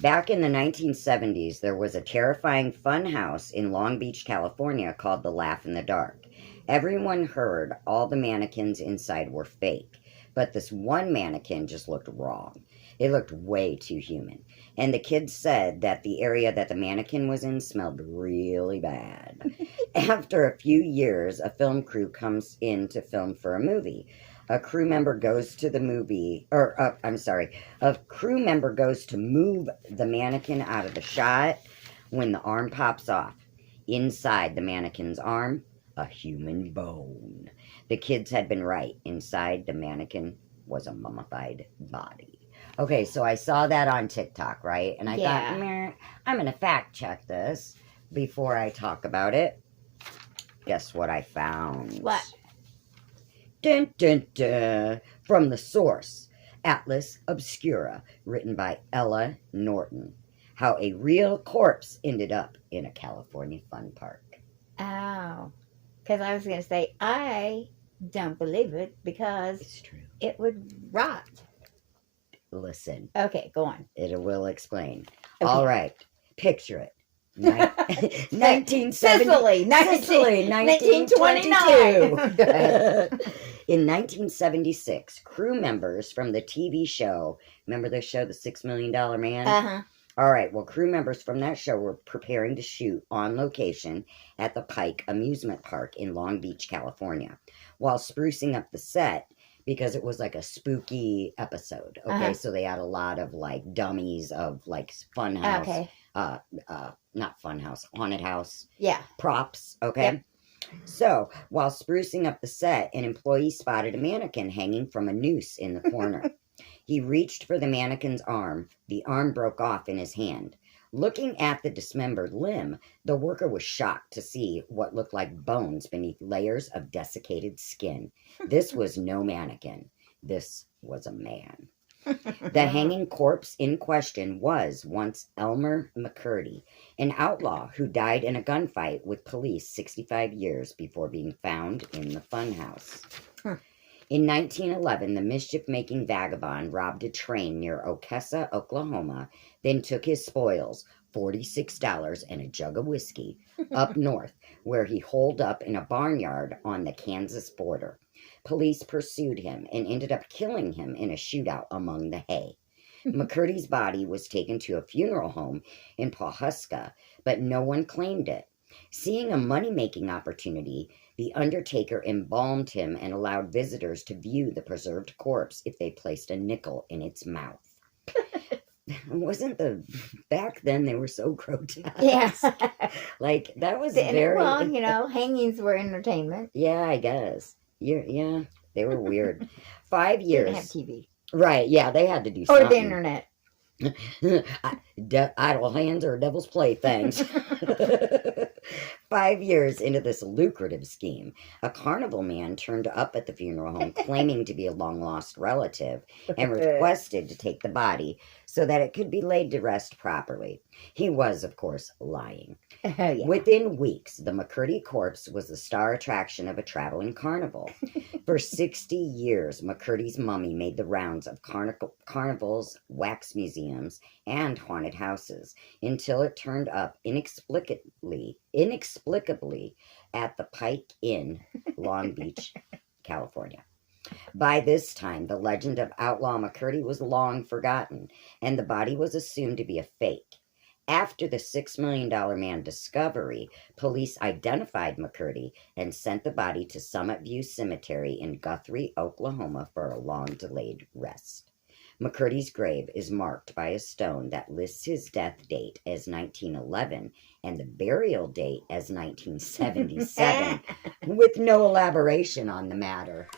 Back in the 1970s, there was a terrifying fun house in Long Beach, California called the Laugh in the Dark. Everyone heard all the mannequins inside were fake, but this one mannequin just looked wrong. It looked way too human. And the kids said that the area that the mannequin was in smelled really bad. After a few years, a film crew comes in to film for a movie. A crew member goes to the movie, a crew member goes to move the mannequin out of the shot when the arm pops off. Inside the mannequin's arm, a human bone. The kids had been right. Inside the mannequin was a mummified body. Okay, so I saw that on TikTok, right? And I thought, meh, I'm going to fact check this before I talk about it. Guess what I found? What? Dun, dun, dun. From the source, Atlas Obscura, written by Ella Norton. How a real corpse ended up in a California fun park. Oh. Because I was going to say, I don't believe it because It's true. it would rot. Listen. Okay, go on. It will explain. Okay. All right. Picture it. 1970, Sicily, 1922. In 1976, crew members from the TV show, remember the show, The $6 Million Man? Uh-huh. All right, well, crew members from that show were preparing to shoot on location at the Pike Amusement Park in Long Beach, California, while sprucing up the set because it was like a spooky episode. Okay, so they had a lot of like dummies of like funhouse. Okay. Not funhouse, haunted house. Yeah. Props. Okay. Yep. So while sprucing up the set, an employee spotted a mannequin hanging from a noose in the corner. He reached for the mannequin's arm. The arm broke off in his hand. Looking at the dismembered limb, the worker was shocked to see what looked like bones beneath layers of desiccated skin. This was no mannequin. This was a man. The hanging corpse in question was once Elmer McCurdy, an outlaw who died in a gunfight with police 65 years before being found in the funhouse. In 1911, the mischief-making vagabond robbed a train near Okessa, Oklahoma, then took his spoils, $46 and a jug of whiskey, up north, where he holed up in a barnyard on the Kansas border. Police pursued him and ended up killing him in a shootout among the hay. McCurdy's body was taken to a funeral home in Pawhuska, but no one claimed it. Seeing a money-making opportunity, the undertaker embalmed him and allowed visitors to view the preserved corpse if they placed a nickel in its mouth. Back then they were so grotesque. Yeah. Like, that was Well, hangings were entertainment. Yeah, I guess. Yeah, they were weird. 5 years. Didn't have TV. Right, yeah, they had to do Or something. the internet. Idle hands are devil's playthings. 5 years into this lucrative scheme, a carnival man turned up at the funeral home claiming to be a long-lost relative and requested to take the body so that it could be laid to rest properly. He was, of course, lying. Yeah. Within weeks, the McCurdy corpse was the star attraction of a traveling carnival. For 60 years, McCurdy's mummy made the rounds of carnivals, wax museums, and haunted houses until it turned up inexplicably at the Pike Inn, Long Beach, California. By this time, the legend of Outlaw McCurdy was long forgotten, and the body was assumed to be a fake. After the $6 Million Man discovery, police identified McCurdy and sent the body to Summit View Cemetery in Guthrie, Oklahoma for a long-delayed rest. McCurdy's grave is marked by a stone that lists his death date as 1911 and the burial date as 1977, with no elaboration on the matter.